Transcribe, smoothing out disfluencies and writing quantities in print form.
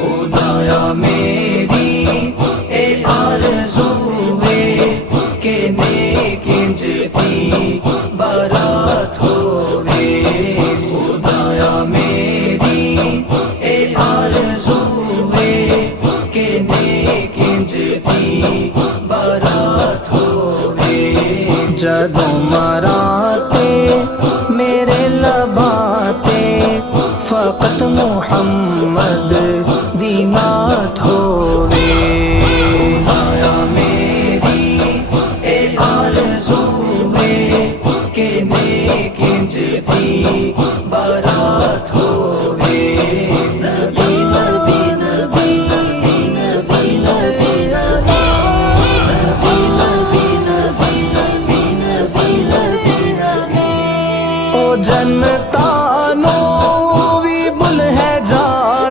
خدایا میری اے آرزو ہے کہ نیک انجتی بارات ہوئے، خدایا میری اے آرزو ہے کہ نیک انجتی بارات ہوئے۔ جدوں مراتے میرے لباتے فقط محمد